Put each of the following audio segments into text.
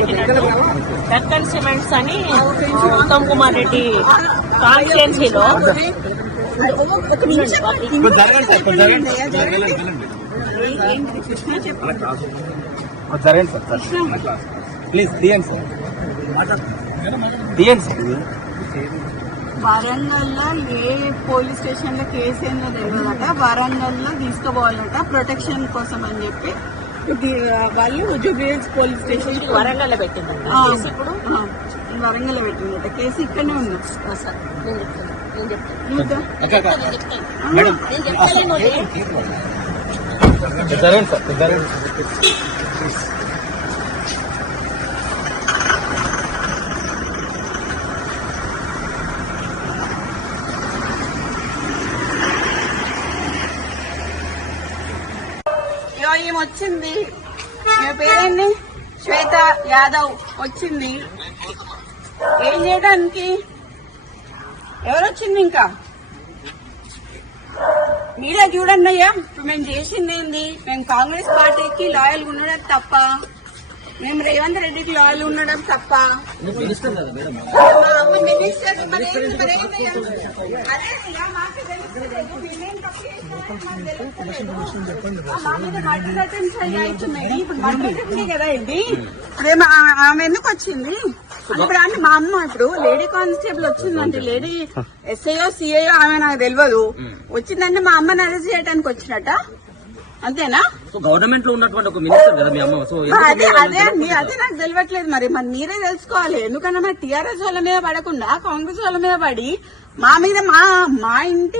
పెట్టినట్టు సిమెంట్స్ అని ఉత్తమ్ కుమార్ రెడ్డి కాన్స్టిట్యున్సీలో జరగండి సార్ ప్లీజ్ తీయండి సార్ తీయండి సార్. వరంగల్లో ఏ పోలీస్ స్టేషన్లో కేసు ఏందో తెలియదట వరంగల్లో తీసుకుపోవాలట. ప్రొటెక్షన్ కోసం అని చెప్పి వాళ్ళు Jubilee Hills police station Warangal case ఇప్పుడు? వరంగల్లో పెట్టిందట. కేసు ఇక్కడనే ఉంది. సార్ నేను చెప్తాను. నేను చెప్తాను ఇంకా అక్క, అక్క. నేను చెప్తాను మేడం నేను చెప్తాను కొంచెం జరగండి సార్ కొంచెం జరగండి ఇగో ఈమె వచ్చింది. ఈమె పేరేంటి? శ్వేత యాదవ్ వచ్చింది. ఏం చేయడానికి? ఎవరు వచ్చింది ఇంకా? మీరే చూడండి అయ్యా. ఇప్పుడు మేము చేసింది ఏంది? మేము కాంగ్రెస్ పార్టీకి లాయల్గా ఉండడం తప్ప. మేము రేవంత్ రెడ్డికి లాయల్ ఉండడం తప్ప. మినిస్టర్ ఆమె ఎందుకు వచ్చింది? ఇప్పుడు అంటే మా అమ్మ ఇప్పుడు లేడీ కానిస్టేబుల్ వచ్చిందంటే లేడీ ఎస్ఐఓ సిఐఓ ఆమె నాకు తెలియదు. వచ్చిందంటే మా అమ్మని అరెస్ట్ చేయడానికి వచ్చినట్ట? అంతేనా? సో గవర్నమెంట్లో ఉన్నటువంటి ఒక మినిస్టర్ కదా మీ అమ్మ. సో అదే అదే అండి అదే నాకు తెలియట్లేదు మరి. మరి మీరే తెలుసుకోవాలి. ఎందుకంటే మరి టీఆర్ఎస్ వాళ్ళ మీద పడకుండా కాంగ్రెస్ వాళ్ళ మీద పడి మా మీద మా మా ఇంటి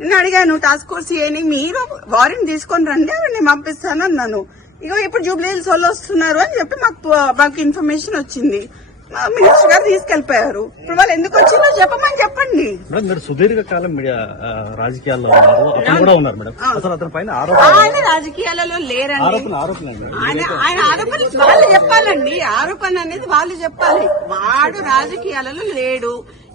నేను అడిగాను టాస్క్ ఫోర్స్ ఏని మీరు వారెంట్ తీసుకొని రండి నేను పంపిస్తాను అన్నాను. ఇగో ఇప్పుడు జూబ్లీహిల్స్ వాళ్ళు వస్తున్నారు అని చెప్పి మాకు మాకు ఇన్ఫర్మేషన్ వచ్చింది. మా మినిస్టర్ గారు తీసుకెళ్ళిపోయారు ఇప్పుడు వాళ్ళు ఎందుకు వచ్చిందో చెప్పమని చెప్పండి. మేడం మీరు సుదీర్ఘ కాలం మీడియా ఆ, రాజకీయాల్లో ఉన్నారు. అతను కూడా ఉన్నారు మేడం. అసలు అతని పైన ఆరోపణ ఆయన రాజకీయాలలో లేరండి ఆయన ఆయన ఆరోపణ వాళ్ళు చెప్పాలండి. ఆరోపణ అనేది వాళ్ళు చెప్పాలి. వాడు రాజకీయాలలో లేడు.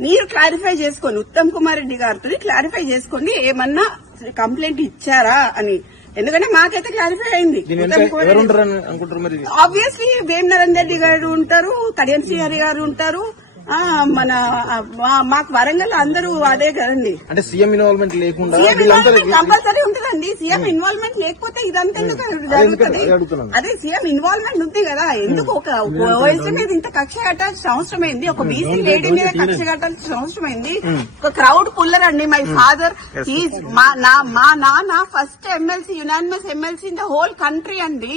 మీరు క్లారిఫై చేసుకోండి. ఉత్తమ్ కుమార్ రెడ్డి గారితో క్లారిఫై చేసుకోండి. ఏమన్నా కంప్లైంట్ ఇచ్చారా అని. ఎందుకంటే మాకైతే క్లారిఫై అయింది. ఆబ్వియస్లీ వేం నరేందర్ రెడ్డి గారు ఉంటారు కడియం శ్రీహరి గారు ఉంటారు. మన మాకు వరంగల్ అందరూ అదే కదండి. అంటే సీఎం ఇన్వాల్వ్మెంట్ లేకుండా సీఎం వీళ్ళంతా ఇన్వాల్వ్మెంట్ కంపల్సరీ ఉంటుందండి. సీఎం ఇన్వాల్వ్మెంట్ లేకపోతే ఇదంతా ఎందుకు జరుగుతుంది అదే సీఎం ఇన్వాల్వ్మెంట్ ఉంది కదా. ఎందుకు ఒక ఓఎస్సీ మీద ఇంత కక్ష కట్టాల్సిన అవసరం ఏంది? ఒక బీసీ లేడీ మీద కక్ష కట్టాల్సిన అవసరం ఏంది? ఒక క్రౌడ్ పుల్లర్ అండి మై ఫాదర్ మా నా మా నాన్న first MLC unanimous MLC in the whole country అండి.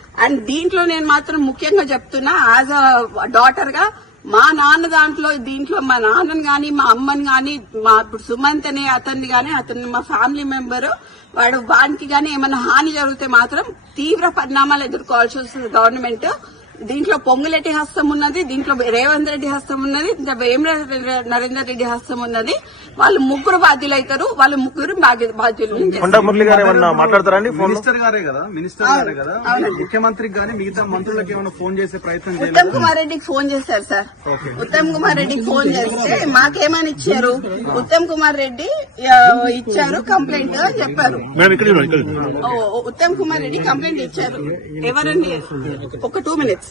అండ్ దీంట్లో నేను మాత్రం ముఖ్యంగా చెప్తున్నా యాజ్ అ డాటర్గా మా నాన్న దాంట్లో దీంట్లో మా నాన్నని గాని మా అమ్మని గాని మా ఇప్పుడు సుమంత్ అనే అతన్ని గాని అతన్ని మా ఫ్యామిలీ మెంబర్ వాడు వానికి గాని ఏమైనా హాని జరిగితే మాత్రం తీవ్ర పరిణామాలు ఎదుర్కోవాల్సి వస్తుంది గవర్నమెంట్. దీంట్లో పొంగులెట్టి హస్తం ఉన్నది దీంట్లో రేవంత్ రెడ్డి హస్తం ఉన్నది నరేందర్ రెడ్డి హస్తం ఉన్నది. వాళ్ళు ముగ్గురు బాధ్యులు అవుతారు వాళ్ళు ముగ్గురు బాధ్య- బాధ్యులు మాట్లాడతారండి? ఫోన్ మినిస్టర్ గారే కదా మినిస్టర్ గారే కదా. ముఖ్యమంత్రికి గానీ మిగతా మంత్రులకు ఏమైనా ఫోన్ చేసే ప్రయత్నం ఉత్తమ్ కుమార్ రెడ్డికి ఫోన్ చేశారు సార్. ఉత్తమ్ కుమార్ రెడ్డికి ఫోన్ చేస్తే మాకేమని ఇచ్చారు? ఉత్తమ్ కుమార్ రెడ్డి ఇచ్చారు కంప్లైంట్ అని చెప్పారు. ఉత్తమ్ కుమార్ రెడ్డి కంప్లైంట్ ఇచ్చారు. ఎవరండి? ఒక టూ మినిట్స్.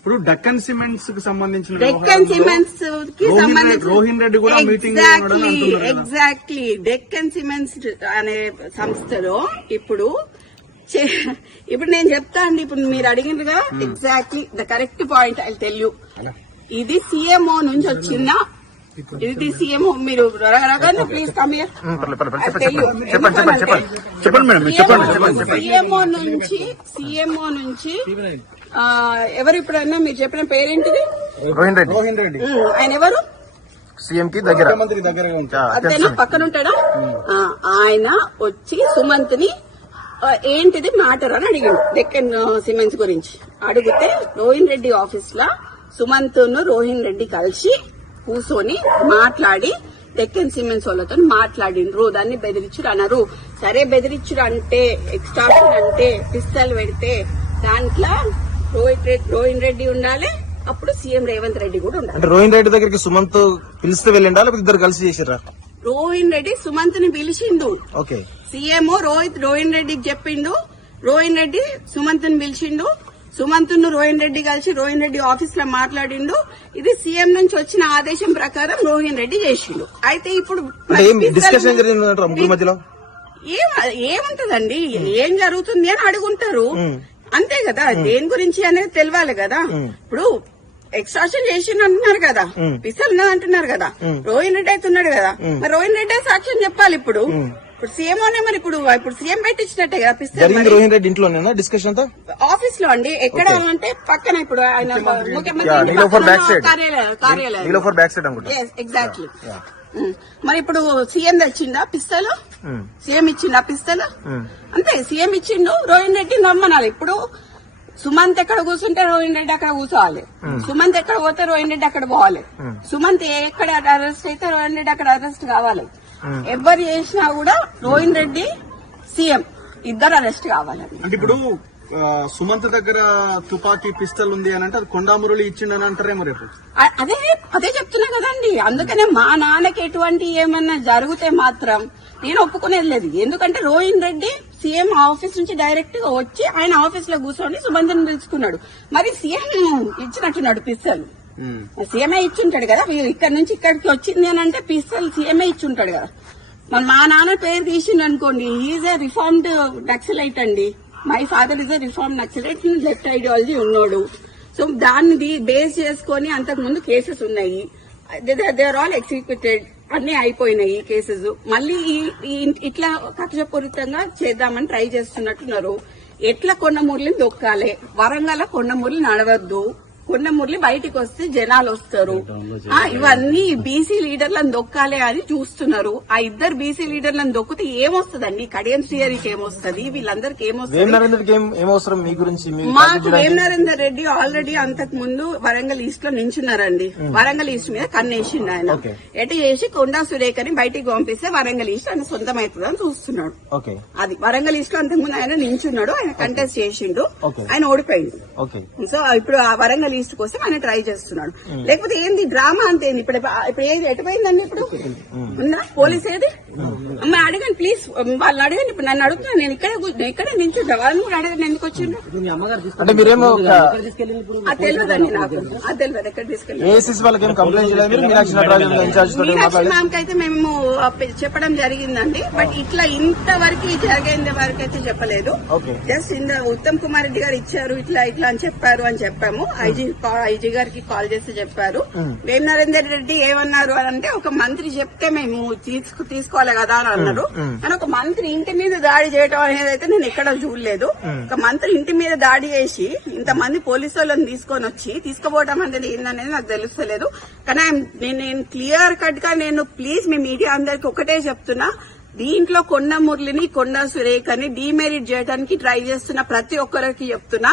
ఇప్పుడు డక్కన్ సిమెంట్స్కి సంబంధించిన డెక్కన్ సిమెంట్స్కి రోహిన్ సంబంధించి రెడ్డి- రోహిన్ రెడ్డి కూడా meeting exactly. Exactly Deccan cements అనే సంస్థలో ఇప్పుడు చే- ఇప్పుడు నేను చెప్తా అండి ఇప్పుడు మీరు అడిగినగా exactly the correct point I tell you ఇది సీఎంఓ నుంచి వచ్చిన ఇది సీఎంఓ మీరు ప్లీజ్ కమ్ హియర్ పర్లేదు, పర్లేదు, చెప్పండి సీఎంఓ నుంచి సీఎంఓ నుంచి ఎవరు ఇప్పుడన్నా మీరు చెప్పిన పేరేంటిది? రోహిన్ రెడ్డి. రోహిన్ రెడ్డి. ఆయన ఎవరు? సీఎం కి దగ్గర. అంతేనా. పక్కన ఉంటాడా. ఆ, ఆయన వచ్చి సుమంత్ని ఏంటిది మ్యాటర్ అని అడిగాడు. డెక్కన్ సిమెంట్స్ గురించి. అడిగితే రోహిన్ రెడ్డి ఆఫీస్లో సుమంత్ను రోహిన్ రెడ్డి కలిసి కూర్చొని మాట్లాడి డెక్కన్ సిమెంట్స్ వాళ్ళతో మాట్లాడిండ్రు దాన్ని బెదిరించుడు అన్నారు. సరే బెదిరించుడు అంటే ఎక్స్ట్రాక్షన్ అంటే పిస్తల్ పెడితే దాంట్లో రోహిత్ రెడ్డి రోహిన్ రెడ్డి ఉండాలి. అప్పుడు సీఎం రేవంత్ రెడ్డి కూడా ఉండాలి. అంటే రోహిన్ రెడ్డి దగ్గరికి సుమంత్ పిలిస్తే వెళ్ళిండా? లేకపోతే ఇద్దరు కలిసి చేసిర్రా? రోహిన్ రెడ్డి సుమంత్ని పిలిచిండు. ఓకే. సీఎం రోహిత్ రోహిన్ రెడ్డికి చెప్పిండు. రోహిన్ రెడ్డి సుమంత్ని పిలిచిండు. సుమంత్ను రోహిన్ రెడ్డి కలిసి రోహిన్ రెడ్డి ఆఫీస్లో మాట్లాడిండు. ఇది సీఎం నుంచి వచ్చిన ఆదేశం ప్రకారం రోహిన్ రెడ్డి చేసిండు. అయితే ఇప్పుడు డిస్కషన్ జరిగిందంటారా ముగ్గురు మధ్యలో? ఏం ఏముంటదండి? ఏం జరుగుతుంది అని అడుగుంటారు. అంతే కదా దేని గురించి అనేది తెలియాలి కదా. ఇప్పుడు ఎక్స్ట్రాషన్ చేసి అంటున్నారు కదా ఉన్నది అంటున్నారు కదా రోహిన్ రెడ్డి అయితే ఉన్నాడు కదా. మరి రోహిన్ రెడ్డి సాక్ష్యం చెప్పాలి ఇప్పుడు. ఇప్పుడు సీఎం అనే మరి ఇప్పుడు ఇప్పుడు సీఎం పెట్టించినట్టే కదా పిస్తల్ జరిగింది రోహిన్ రెడ్డి ఇంట్లోనేనా డిస్కషన్ ఆఫీస్లో అండి. ఎక్కడ అంటే పక్కన ఇప్పుడు ఆయన ముఖ్యమంత్రి. కార్యాలయం కార్యాలయం. ఎగ్జాక్ట్లీ మరి ఇప్పుడు సీఎం తెచ్చిందా పిస్తలు? సీఎం ఇచ్చిందా పిస్తలు? అంతే సీఎం ఇచ్చిండు రోహిన్ రెడ్డి నమ్మనాలి ఇప్పుడు సుమంత్ ఎక్కడ కూర్చుంటే రోహిన్ రెడ్డి అక్కడ కూర్చోవాలి. సుమంత్ ఎక్కడ పోతే రోహిన్ రెడ్డి అక్కడ పోవాలి. సుమంత్ ఎక్కడ అరెస్ట్ అయితే రోహిన్ రెడ్డి అక్కడ అరెస్ట్ కావాలి. ఎవరు చేసినా కూడా రోహిన్ రెడ్డి సీఎం. ఇద్దరు అరెస్ట్ కావాలండి. అంటే ఇప్పుడు సుమంత్ దగ్గర తుపాకీ పిస్టల్ ఉంది అని అంటే అది కొండామురళి ఇచ్చిండని అంటారేమో రేపు. అదే అదే చెప్తున్నా కదండి. అందుకనే మా నాన్నకి ఎటువంటి ఏమన్నా జరిగితే మాత్రం నేను ఒప్పుకునేది లేదు. ఎందుకంటే రోహిన్ రెడ్డి సీఎం ఆఫీస్ నుంచి డైరెక్ట్గా వచ్చి ఆయన ఆఫీస్లో కూర్చొని సుబంధన్ తెలుసుకున్నాడు మరి సీఎం ఇచ్చినట్టున్నాడు పిస్తల్ ఉమ్. సీఎంఏ ఇచ్చుంటాడు కదా వీళ్ళు ఇక్కడ నుంచి ఇక్కడికి వచ్చింది అని అంటే పిస్తల్ సీఎంఏ ఇచ్చుంటాడు కదా. మరి మా నాన్న పేరు తీసిండు అనుకోండి ఈజ్ ఏ రిఫార్మ్డ్ నక్సలైట్ అండి. My father is a reform naxalite left ideology ఉన్నాడు. సో దాన్ని బేస్ చేసుకొని అంతకు ముందు కేసెస్ ఉన్నాయి. దే ఆర్ ఆల్ ఎగ్జిక్యూటెడ్ అన్ని అయిపోయినాయి ఈ కేసెస్ మళ్ళీ ఈ- ఇట్లా కక్షపూరితంగా చేద్దామని ట్రై చేస్తున్నట్టున్నారు. ఎట్లా కొండమూరిని దొక్కాలి? వరంగల్ కొండమూర్లు నడవద్దు కొండమూర్లు బయటికి వస్తే జనాలు వస్తారు. ఆ, ఇవన్నీ బీసీ లీడర్లను దొక్కాలి అని చూస్తున్నారు. ఆ ఇద్దరు బీసీ లీడర్లను దొక్కితే ఏమొస్తుందండి? కడియం శ్రీహరికి ఏమొస్తుంది? వీళ్ళందరికీ ఏమొస్తుంది? నరేంద్రకి ఏం ఏం అవసరం మీ గురించి? మీ మాకు వేం నరేందర్ రెడ్డి ఆల్రెడీ అంతకు ముందు వరంగల్ ఈస్ట్లో నించున్నారండి. వరంగల్ ఈస్ట్ మీద కన్నేసిండు ఆయన. ఎటు చేసి కొండా సురేఖని బయటికి పంపిస్తే వరంగల్ ఈస్ట్ ఆయన సొంతం అవుతుందని చూస్తున్నాడు. ఓకే. అది వరంగల్ ఈస్ట్లో అంతకు ముందు ఆయన నించున్నాడు ఆయన కంటెస్ట్ చేసిండు. ఆయన ఓడిపోయిండు. ఓకే. సో ఇప్పుడు ఆ వరంగల్ కోసం ఆయన ట్రై చేస్తున్నాడు. లేకపోతే ఏంది డ్రామా అంతే ఏంది? ఇప్పుడు ఇప్పుడు ఏది ఎటుపోయిందండి ఇప్పుడు? ఉందా? పోలీస్ ఏది? అమ్మ అడగండి ప్లీజ్ వాళ్ళని అడగండి ఇప్పుడు నన్ను అడుగుతున్నా నేను ఇక్కడే నేను ఇక్కడే నించుంటా వాళ్ళని కూడా అడగండి ఎందుకు వచ్చిండ్రు? అది తెలియదండి నాకు. అది తెలియదు ఎక్కడ తీసుకెళ్ళి అయితే మేము చెప్పడం జరిగిందండి. బట్ ఇట్లా ఇంతవరకు జరిగేంత వరకు అయితే చెప్పలేదు. జస్ట్ ఇంద ఉత్తమ్ కుమార్ రెడ్డి గారు ఇచ్చారు ఇట్లా ఇట్లా అని చెప్పారు అని చెప్పాము. ఐజీ ఐజీ గారికి కాల్ చేసి చెప్పారు. వేం నరేందర్ రెడ్డి ఏమన్నారు అని అంటే ఒక మంత్రి చెప్తే మేము తీసుకు తీసుకోవాలి కదా అని అన్నారు కానీ ఒక మంత్రి ఇంటి మీద దాడి చేయడం అనేది అయితే నేను ఎక్కడ చూడలేదు. ఒక మంత్రి ఇంటి మీద దాడి చేసి ఇంతమంది పోలీసు వాళ్ళని తీసుకొని వచ్చి తీసుకుపోవడం అనేది ఏందనేది నాకు తెలుస్తలేదు. కానీ నేను క్లియర్ కట్గా నేను ప్లీజ్ మీ మీడియా అందరికి ఒకటే చెప్తున్నా. దీంట్లో కొండ మురళిని కొండ సురేఖని డిమెరిట్ చేయడానికి ట్రై చేస్తున్న ప్రతి ఒక్కరికి చెప్తున్నా.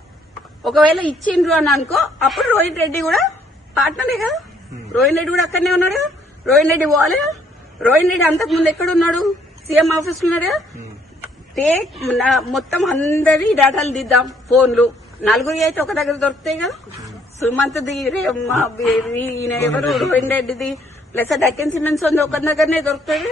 ఒకవేళ ఇచ్చిండ్రు అని అనుకో అప్పుడు రోహిత్ రెడ్డి కూడా పార్ట్నరే కదా. రోహిత్ రెడ్డి కూడా అక్కడనే ఉన్నాడు. రోహిత్ రెడ్డి పోవాలి రోహిత్ రెడ్డి అంతకు ముందు ఎక్కడ ఉన్నాడు? సీఎం ఆఫీస్ ఉన్నాడు కదా. టేక్ మొత్తం అందరి డేటాలు దిద్దాం ఫోన్లు. నలుగురు అయితే ఒక దగ్గర దొరుకుతాయి కదా. సుమంత్ ది రే- మా- ఈ- ఈయన ఎవరు? రోహిన్ రెడ్డిది. ప్లస్ డక్కన్ సిమెంట్స్ ఉంది ఒక దగ్గరనే దొరుకుతుంది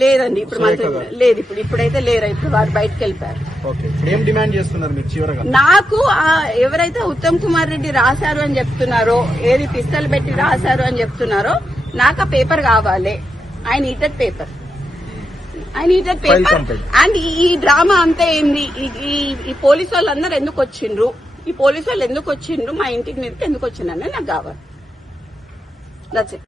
లేదండి ఇప్పుడు మంత్రి లేదు ఇప్పుడు ఇప్పుడైతే లేరు ఇప్పుడు వారు బయటకు వెళ్ళిపోయారు. ఏం డిమాండ్ చేస్తున్నారు మీరు చివరగా? నాకు ఎవరైతే ఉత్తమ్ కుమార్ రెడ్డి రాశారు అని చెప్తున్నారో ఏది పిస్తల్ పెట్టి రాశారు అని చెప్తున్నారో నాకు ఆ పేపర్ కావాలి. I needed paper. I needed paper. And ఈ డ్రామా అంతా ఏంది? ఈ పోలీసు వాళ్ళందరూ ఎందుకు వచ్చిండ్రు? ఈ పోలీసు వాళ్ళు ఎందుకు వచ్చిండ్రు? మా ఇంటికి మీదకి ఎందుకు వచ్చిండ్రు అనేది నాకు కావాలి. That's it